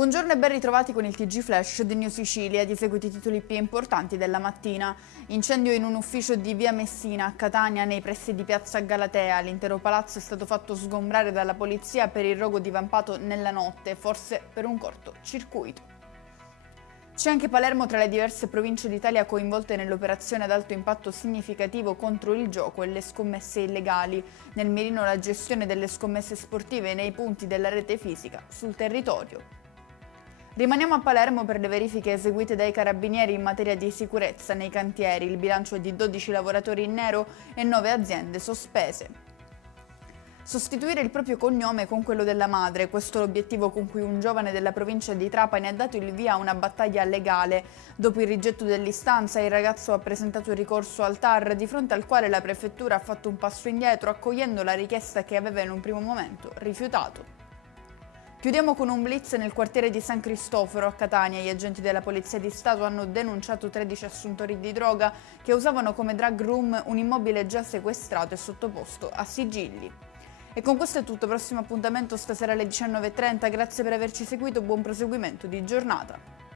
Buongiorno e ben ritrovati con il TG Flash di New Sicilia. Di seguito i titoli più importanti della mattina. Incendio in un ufficio di via Messina a Catania nei pressi di piazza Galatea. L'intero palazzo è stato fatto sgombrare dalla polizia per il rogo divampato nella notte, forse per un cortocircuito. C'è anche Palermo tra le diverse province d'Italia coinvolte nell'operazione ad alto impatto significativo contro il gioco e le scommesse illegali. Nel mirino la gestione delle scommesse sportive nei punti della rete fisica sul territorio. Rimaniamo a Palermo per le verifiche eseguite dai carabinieri in materia di sicurezza nei cantieri. Il bilancio è di 12 lavoratori in nero e 9 aziende sospese. Sostituire il proprio cognome con quello della madre, questo è l'obiettivo con cui un giovane della provincia di Trapani ha dato il via a una battaglia legale. Dopo il rigetto dell'istanza, il ragazzo ha presentato il ricorso al TAR, di fronte al quale la prefettura ha fatto un passo indietro, accogliendo la richiesta che aveva in un primo momento rifiutato. Chiudiamo con un blitz nel quartiere di San Cristoforo a Catania. Gli agenti della Polizia di Stato hanno denunciato 13 assuntori di droga che usavano come drug room un immobile già sequestrato e sottoposto a sigilli. E con questo è tutto, prossimo appuntamento stasera alle 19:30. Grazie per averci seguito, buon proseguimento di giornata.